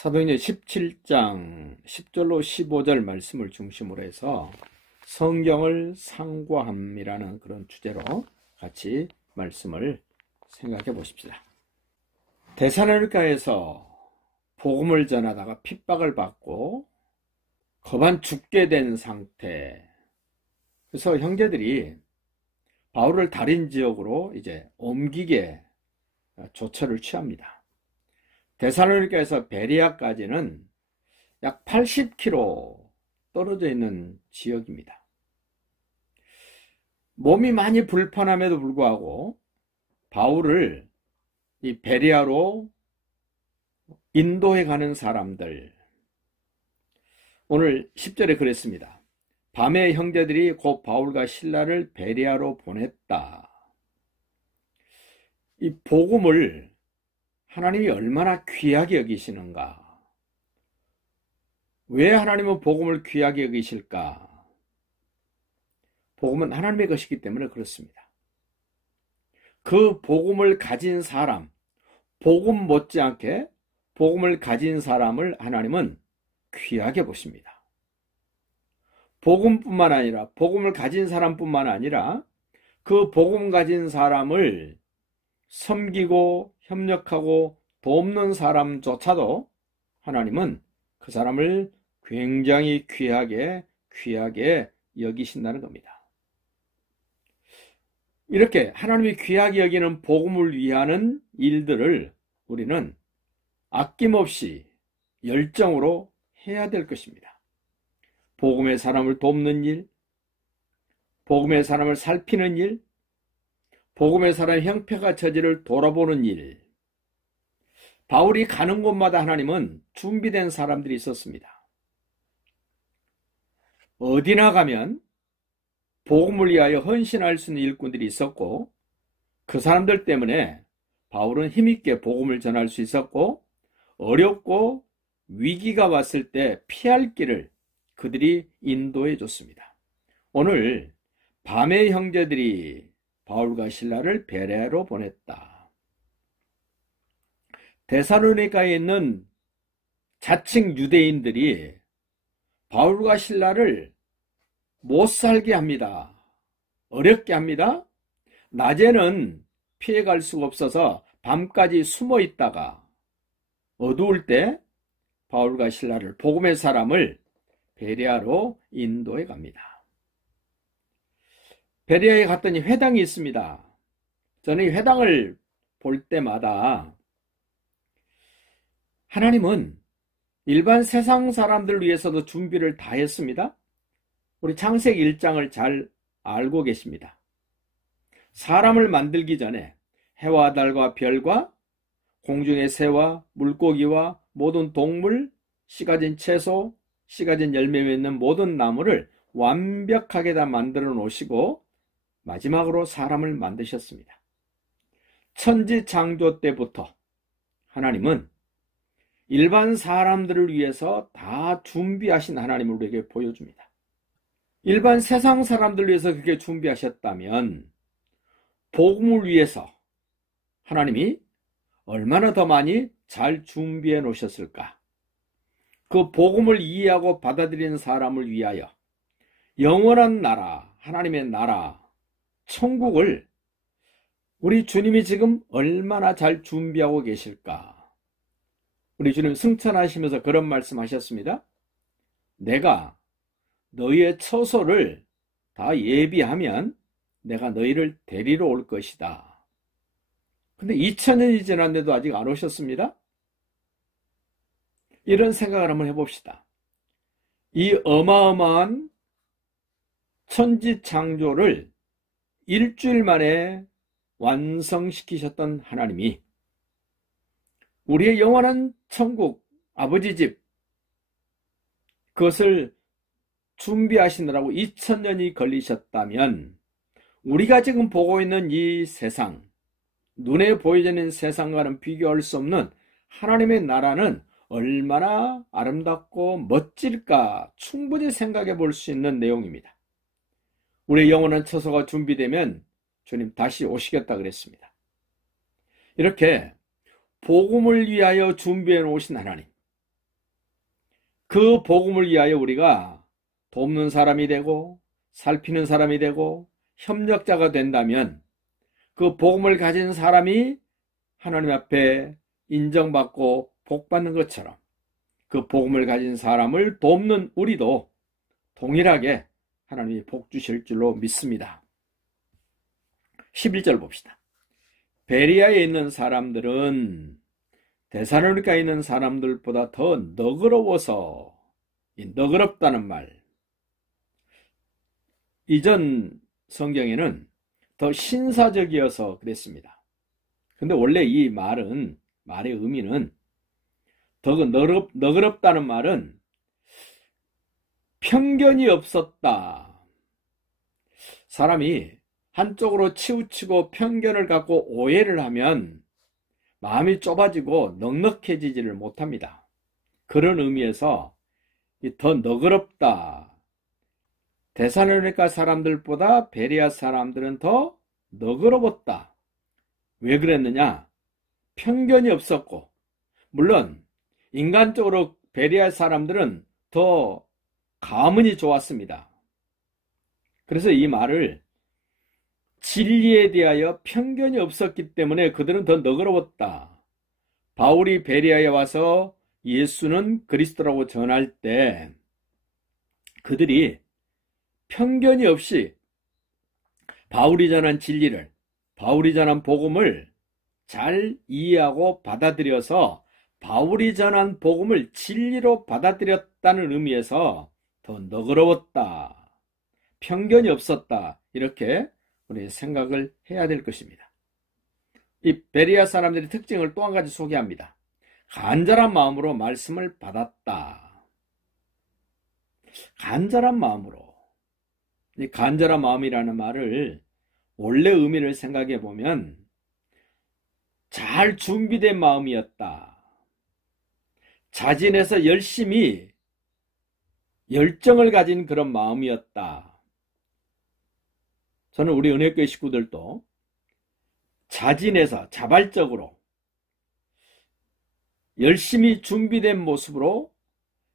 사도행전 17장 10절로 15절 말씀을 중심으로 해서 성경을 상고함이라는 그런 주제로 같이 말씀을 생각해 보십시다. 데살로니가에서 복음을 전하다가 핍박을 받고 거반 죽게 된 상태. 그래서 형제들이 바울을 다른 지역으로 이제 옮기게 조처를 취합니다. 데살로니가에서 베레아까지는 약 80km 떨어져 있는 지역입니다. 몸이 많이 불편함에도 불구하고 바울을 이 베레아로 인도해 가는 사람들. 오늘 10절에 그랬습니다. 밤에 형제들이 곧 바울과 실라를 베레아로 보냈다. 이 복음을 하나님이 얼마나 귀하게 여기시는가? 왜 하나님은 복음을 귀하게 여기실까? 복음은 하나님의 것이기 때문에 그렇습니다. 그 복음을 가진 사람, 복음 못지않게 복음을 가진 사람을 하나님은 귀하게 보십니다. 복음뿐만 아니라 복음을 가진 사람뿐만 아니라 그 복음 가진 사람을 섬기고 협력하고 돕는 사람조차도 하나님은 그 사람을 굉장히 귀하게 여기신다는 겁니다. 이렇게 하나님이 귀하게 여기는 복음을 위하는 일들을 우리는 아낌없이 열정으로 해야 될 것입니다. 복음의 사람을 돕는 일, 복음의 사람을 살피는 일, 복음의 사람의 형편과 처지를 돌아보는 일. 바울이 가는 곳마다 하나님은 준비된 사람들이 있었습니다. 어디나 가면 복음을 위하여 헌신할 수 있는 일꾼들이 있었고 그 사람들 때문에 바울은 힘있게 복음을 전할 수 있었고 어렵고 위기가 왔을 때 피할 길을 그들이 인도해 줬습니다. 오늘 밤에 형제들이 바울과 실라를 베레아로 보냈다. 데살로니가에 있는 자칭 유대인들이 바울과 실라를 못 살게 합니다. 어렵게 합니다. 낮에는 피해갈 수가 없어서 밤까지 숨어 있다가 어두울 때 바울과 실라를 복음의 사람을 베레아로 인도해 갑니다. 베레아에 갔더니 회당이 있습니다. 저는 이 회당을 볼 때마다 하나님은 일반 세상 사람들을 위해서도 준비를 다 했습니다. 우리 창세기 1장을 잘 알고 계십니다. 사람을 만들기 전에 해와 달과 별과 공중의 새와 물고기와 모든 동물, 씨가진 채소, 씨가진 열매 맺는 모든 나무를 완벽하게 다 만들어 놓으시고 마지막으로 사람을 만드셨습니다. 천지 창조 때부터 하나님은 일반 사람들을 위해서 다 준비하신 하나님을 우리에게 보여줍니다. 일반 세상 사람들을 위해서 그렇게 준비하셨다면 복음을 위해서 하나님이 얼마나 더 많이 잘 준비해 놓으셨을까? 그 복음을 이해하고 받아들이는 사람을 위하여 영원한 나라, 하나님의 나라, 천국을 우리 주님이 지금 얼마나 잘 준비하고 계실까? 우리 주님 승천하시면서 그런 말씀하셨습니다. 내가 너희의 처소를 다 예비하면 내가 너희를 데리러 올 것이다. 근데 2000년이 지났는데도 아직 안 오셨습니다. 이런 생각을 한번 해봅시다. 이 어마어마한 천지 창조를 일주일 만에 완성시키셨던 하나님이 우리의 영원한 천국, 아버지 집, 그것을 준비하시느라고 2000년이 걸리셨다면 우리가 지금 보고 있는 이 세상, 눈에 보여지는 세상과는 비교할 수 없는 하나님의 나라는 얼마나 아름답고 멋질까 충분히 생각해 볼 수 있는 내용입니다. 우리의 영원한 처소가 준비되면 주님 다시 오시겠다 그랬습니다. 이렇게 복음을 위하여 준비해 놓으신 하나님, 그 복음을 위하여 우리가 돕는 사람이 되고 살피는 사람이 되고 협력자가 된다면 그 복음을 가진 사람이 하나님 앞에 인정받고 복받는 것처럼 그 복음을 가진 사람을 돕는 우리도 동일하게 하나님이 복 주실 줄로 믿습니다. 11절 봅시다. 베리아에 있는 사람들은 데살로니가에 있는 사람들보다 더 너그러워서, 이 너그럽다는 말, 이전 성경에는 더 신사적이어서 그랬습니다. 근데 원래 이 말의 의미는 더 너그럽다는 말은 편견이 없었다. 사람이 한쪽으로 치우치고 편견을 갖고 오해를 하면 마음이 좁아지고 넉넉해지지를 못합니다. 그런 의미에서 더 너그럽다. 데살로니가 사람들보다 베레아 사람들은 더 너그러웠다. 왜 그랬느냐? 편견이 없었고, 물론 인간적으로 베레아 사람들은 더 가문이 좋았습니다. 그래서 이 말을 진리에 대하여 편견이 없었기 때문에 그들은 더 너그러웠다. 바울이 베레아에 와서 예수는 그리스도라고 전할 때 그들이 편견이 없이 바울이 전한 진리를, 바울이 전한 복음을 잘 이해하고 받아들여서 바울이 전한 복음을 진리로 받아들였다는 의미에서 더 너그러웠다. 편견이 없었다. 이렇게 우리 생각을 해야 될 것입니다. 이 베레아 사람들의 특징을 또 한 가지 소개합니다. 간절한 마음으로 말씀을 받았다. 간절한 마음으로. 이 간절한 마음이라는 말을 원래 의미를 생각해 보면 잘 준비된 마음이었다. 자진해서 열심히 열정을 가진 그런 마음이었다. 저는 우리 은혜교회 식구들도 자진해서 자발적으로 열심히 준비된 모습으로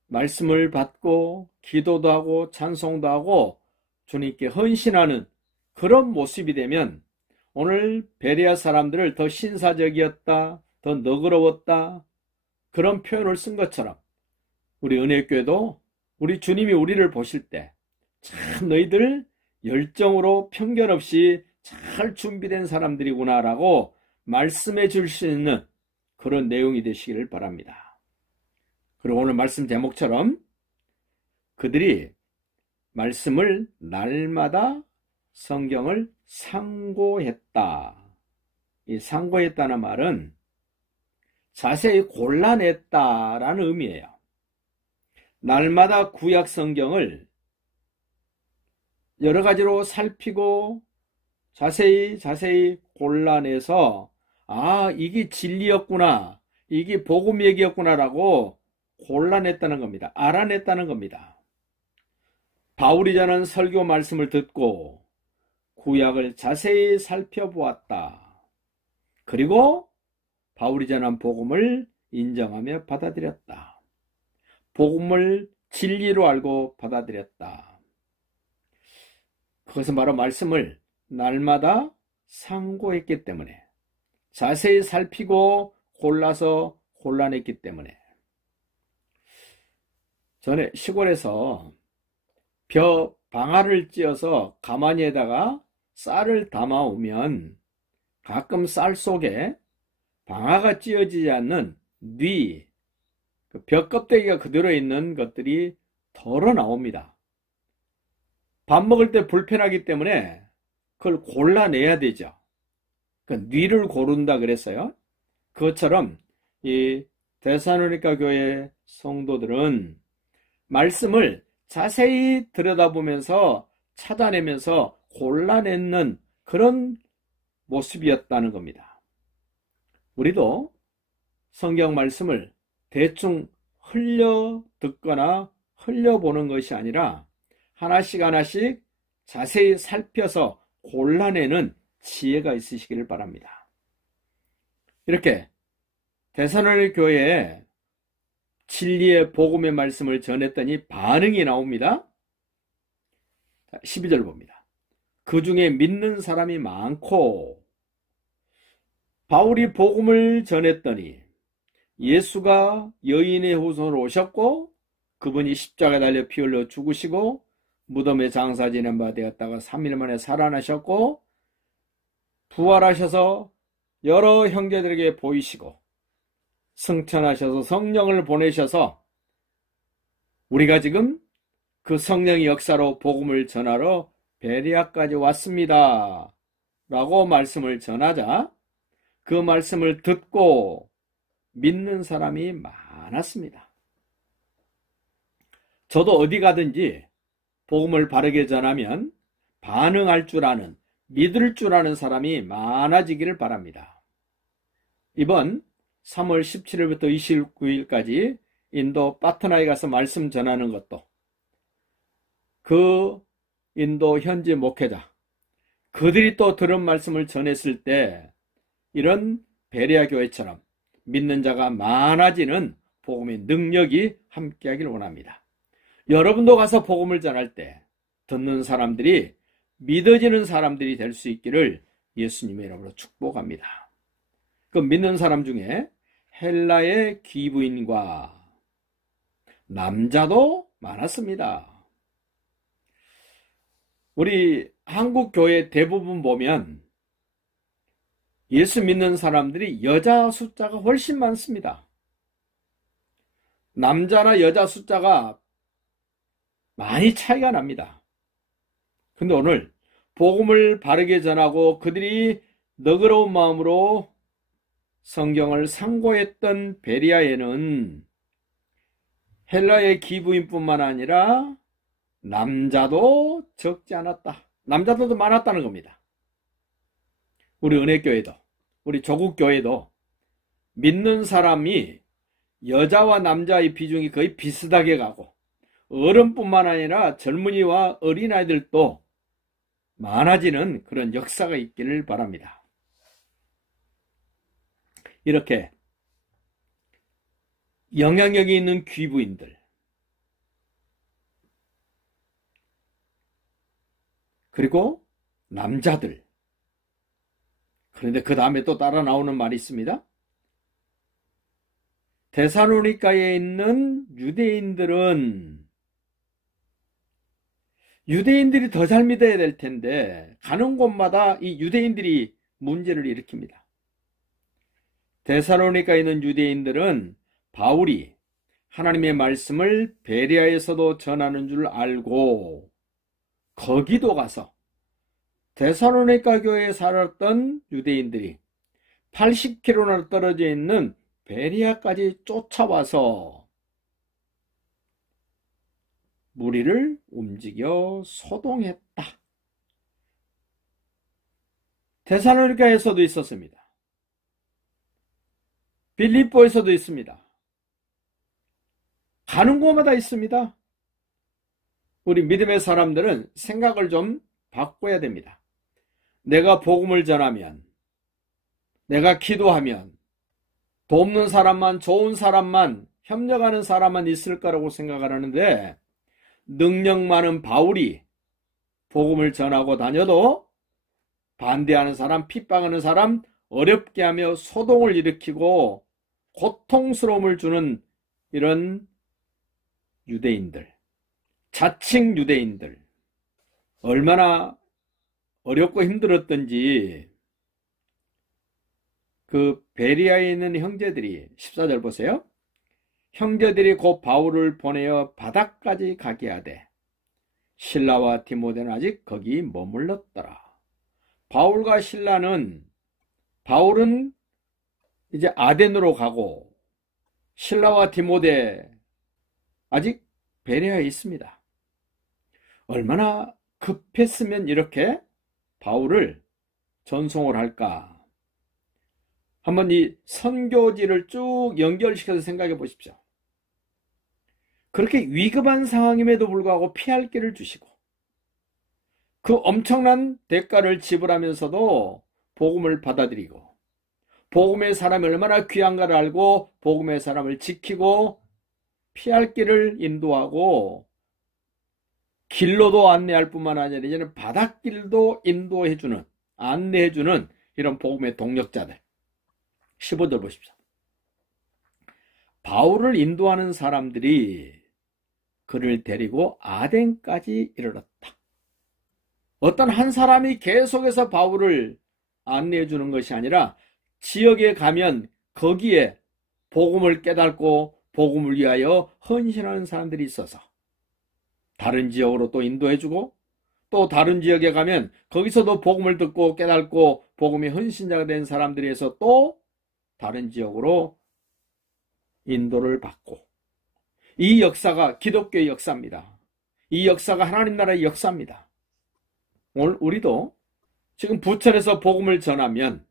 말씀을 받고 기도도 하고 찬송도 하고 주님께 헌신하는 그런 모습이 되면 오늘 베레아 사람들을 더 신사적이었다, 더 너그러웠다, 그런 표현을 쓴 것처럼 우리 은혜교회도 우리 주님이 우리를 보실 때 참 너희들 열정으로 편견 없이 잘 준비된 사람들이구나라고 말씀해 줄 수 있는 그런 내용이 되시기를 바랍니다. 그리고 오늘 말씀 제목처럼 그들이 말씀을 날마다 성경을 상고했다. 이 상고했다는 말은 자세히 골라냈다라는 의미예요. 날마다 구약 성경을 여러 가지로 살피고 자세히 골라내서 이게 진리였구나, 이게 복음 얘기였구나라고 골라냈다는 겁니다. 알아냈다는 겁니다. 바울이 전한 설교 말씀을 듣고 구약을 자세히 살펴보았다. 그리고 바울이 전한 복음을 인정하며 받아들였다. 복음을 진리로 알고 받아들였다. 그것은 바로 말씀을 날마다 상고했기 때문에, 자세히 살피고 골라서 골라냈기 때문에. 전에 시골에서 방아를 찧어서 가마니에다가 쌀을 담아오면 가끔 쌀 속에 방아가 찧어지지 않는 벼 껍데기가 그대로 있는 것들이 덜어 나옵니다. 밥 먹을 때 불편하기 때문에 그걸 골라내야 되죠. 그 뉘를 고른다 그랬어요. 그것처럼 이 데살로니가 교회 성도들은 말씀을 자세히 들여다보면서 찾아내면서 골라내는 그런 모습이었다는 겁니다. 우리도 성경 말씀을 대충 흘려 듣거나 흘려보는 것이 아니라 하나씩 자세히 살펴서 골라내는 지혜가 있으시기를 바랍니다. 이렇게 데살로니가 교회에 진리의 복음의 말씀을 전했더니 반응이 나옵니다. 12절 봅니다. 그 중에 믿는 사람이 많고, 바울이 복음을 전했더니 예수가 여인의 후손으로 오셨고, 그분이 십자가에 달려 피 흘려 죽으시고 무덤에 장사 지낸 바 되었다가 3일 만에 살아나셨고 부활하셔서 여러 형제들에게 보이시고 승천하셔서 성령을 보내셔서 우리가 지금 그 성령의 역사로 복음을 전하러 베레아까지 왔습니다 라고 말씀을 전하자 그 말씀을 듣고 믿는 사람이 많았습니다. 저도 어디 가든지 복음을 바르게 전하면 반응할 줄 아는, 믿을 줄 아는 사람이 많아지기를 바랍니다. 이번 3월 17일부터 29일까지 인도 파트나에 가서 말씀 전하는 것도 그 인도 현지 목회자, 그들이 또 들은 말씀을 전했을 때 이런 베레아 교회처럼 믿는 자가 많아지는 복음의 능력이 함께하기를 원합니다. 여러분도 가서 복음을 전할 때 듣는 사람들이 믿어지는 사람들이 될 수 있기를 예수님의 이름으로 축복합니다. 그 믿는 사람 중에 헬라의 귀부인과 남자도 많았습니다. 우리 한국 교회 대부분 보면 예수 믿는 사람들이 여자 숫자가 훨씬 많습니다. 남자나 여자 숫자가 많이 차이가 납니다. 근데 오늘 복음을 바르게 전하고 그들이 너그러운 마음으로 성경을 상고했던 베레아에는 헬라의 기부인뿐만 아니라 남자도 적지 않았다. 남자들도 많았다는 겁니다. 우리 은혜교회도, 우리 조국교회도 믿는 사람이 여자와 남자의 비중이 거의 비슷하게 가고 어른뿐만 아니라 젊은이와 어린아이들도 많아지는 그런 역사가 있기를 바랍니다. 이렇게 영향력이 있는 귀부인들, 그리고 남자들, 그런데 그 다음에 또 따라 나오는 말이 있습니다. 데살로니가에 있는 유대인들이 더 잘 믿어야 될 텐데 가는 곳마다 이 유대인들이 문제를 일으킵니다. 데살로니가에 있는 유대인들은 바울이 하나님의 말씀을 베레아에서도 전하는 줄 알고 거기도 가서 데살로니가 교회에 살았던 유대인들이 80km나 떨어져 있는 베레아까지 쫓아와서 무리를 움직여 소동했다. 데살로니가에서도 있었습니다. 빌립보에서도 있습니다. 가는 곳마다 있습니다. 우리 믿음의 사람들은 생각을 좀 바꿔야 됩니다. 내가 복음을 전하면, 내가 기도하면 돕는 사람만, 좋은 사람만, 협력하는 사람만 있을 거라고 생각을 하는데 능력 많은 바울이 복음을 전하고 다녀도 반대하는 사람, 핍박하는 사람, 어렵게 하며 소동을 일으키고 고통스러움을 주는 이런 유대인들, 자칭 유대인들, 얼마나 어렵고 힘들었던지 그 베레아에 있는 형제들이 14절 보세요. 형제들이 곧 바울을 보내어 바다까지 가게 하되 실라와 디모데는 아직 거기 머물렀더라. 바울과 실라는, 바울은 이제 아덴으로 가고 실라와 디모데 아직 베레아에 있습니다. 얼마나 급했으면 이렇게 바울을 전송을 할까? 한번 이 선교지를 쭉 연결시켜서 생각해 보십시오. 그렇게 위급한 상황임에도 불구하고 피할 길을 주시고 그 엄청난 대가를 지불하면서도 복음을 받아들이고 복음의 사람이 얼마나 귀한가를 알고 복음의 사람을 지키고 피할 길을 인도하고 길로도 안내할 뿐만 아니라 이제는 바닷길도 인도해주는, 안내해주는 이런 복음의 동력자들. 15절 보십시오. 바울을 인도하는 사람들이 그를 데리고 아덴까지 이르렀다. 어떤 한 사람이 계속해서 바울을 안내해 주는 것이 아니라 지역에 가면 거기에 복음을 깨닫고 복음을 위하여 헌신하는 사람들이 있어서 다른 지역으로 또 인도해 주고, 또 다른 지역에 가면 거기서도 복음을 듣고 깨닫고 복음의 헌신자가 된 사람들이 해서 또 다른 지역으로 인도를 받고, 이 역사가 기독교의 역사입니다. 이 역사가 하나님 나라의 역사입니다. 오늘 우리도 지금 부천에서 복음을 전하면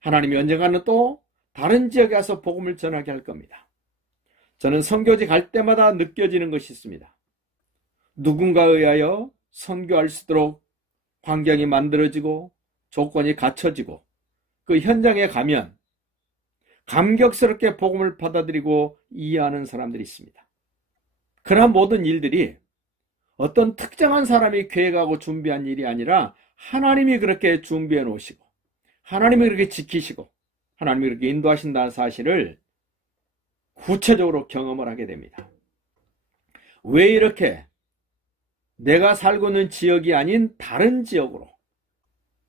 하나님이 언젠가는 또 다른 지역에 가서 복음을 전하게 할 겁니다. 저는 선교지 갈 때마다 느껴지는 것이 있습니다. 누군가에 의하여 선교할 수 있도록 환경이 만들어지고 조건이 갖춰지고 그 현장에 가면 감격스럽게 복음을 받아들이고 이해하는 사람들이 있습니다. 그러한 모든 일들이 어떤 특정한 사람이 계획하고 준비한 일이 아니라 하나님이 그렇게 준비해 놓으시고 하나님이 그렇게 지키시고 하나님이 그렇게 인도하신다는 사실을 구체적으로 경험을 하게 됩니다. 왜 이렇게 내가 살고 있는 지역이 아닌 다른 지역으로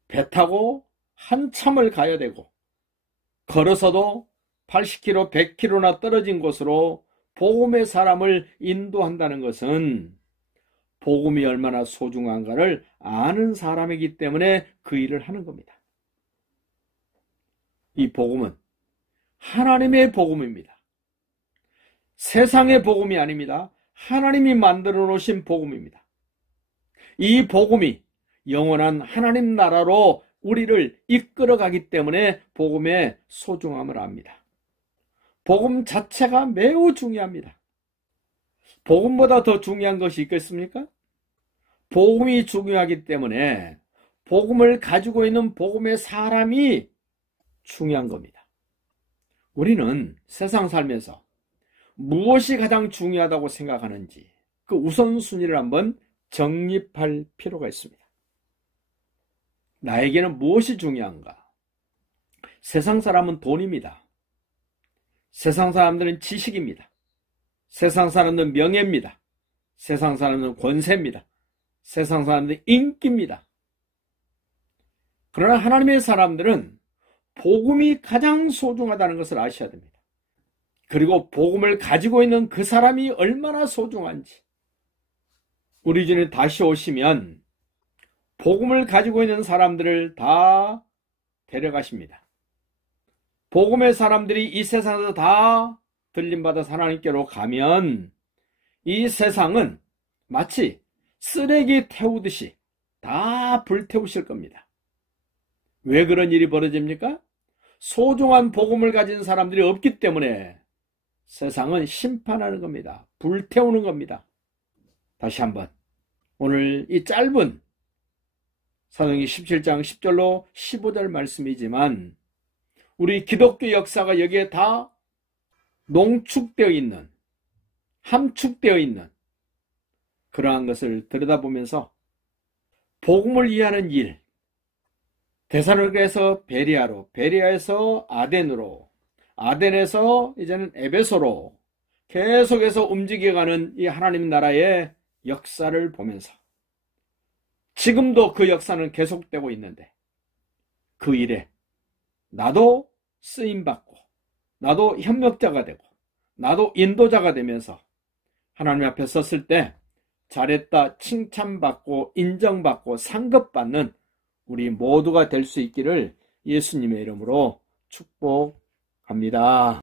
배 타고 한참을 가야 되고 걸어서도 80km, 100km나 떨어진 곳으로 복음의 사람을 인도한다는 것은 복음이 얼마나 소중한가를 아는 사람이기 때문에 그 일을 하는 겁니다. 이 복음은 하나님의 복음입니다. 세상의 복음이 아닙니다. 하나님이 만들어 놓으신 복음입니다. 이 복음이 영원한 하나님 나라로 우리를 이끌어가기 때문에 복음의 소중함을 압니다. 복음 자체가 매우 중요합니다. 복음보다 더 중요한 것이 있겠습니까? 복음이 중요하기 때문에 복음을 가지고 있는 복음의 사람이 중요한 겁니다. 우리는 세상 살면서 무엇이 가장 중요하다고 생각하는지 그 우선순위를 한번 정립할 필요가 있습니다. 나에게는 무엇이 중요한가? 세상 사람은 돈입니다. 세상 사람들은 지식입니다. 세상 사람들은 명예입니다. 세상 사람들은 권세입니다. 세상 사람들은 인기입니다. 그러나 하나님의 사람들은 복음이 가장 소중하다는 것을 아셔야 됩니다. 그리고 복음을 가지고 있는 그 사람이 얼마나 소중한지. 우리 주님 다시 오시면 복음을 가지고 있는 사람들을 다 데려가십니다. 복음의 사람들이 이 세상에서 다 들림받아서 하나님께로 가면 이 세상은 마치 쓰레기 태우듯이 다 불태우실 겁니다. 왜 그런 일이 벌어집니까? 소중한 복음을 가진 사람들이 없기 때문에 세상은 심판하는 겁니다. 불태우는 겁니다. 다시 한번 오늘 이 짧은 사도행전 17장 10절로 15절 말씀이지만 우리 기독교 역사가 여기에 다 농축되어 있는, 함축되어 있는 그러한 것을 들여다보면서 복음을 이해하는 일, 데살로니가에서 베레아로, 베레아에서 아덴으로, 아덴에서 이제는 에베소로 계속해서 움직여가는 이 하나님 나라의 역사를 보면서 지금도 그 역사는 계속되고 있는데 그 일에 나도 쓰임받고 나도 협력자가 되고 나도 인도자가 되면서 하나님 앞에 섰을 때 잘했다 칭찬받고 인정받고 상급받는 우리 모두가 될 수 있기를 예수님의 이름으로 축복합니다.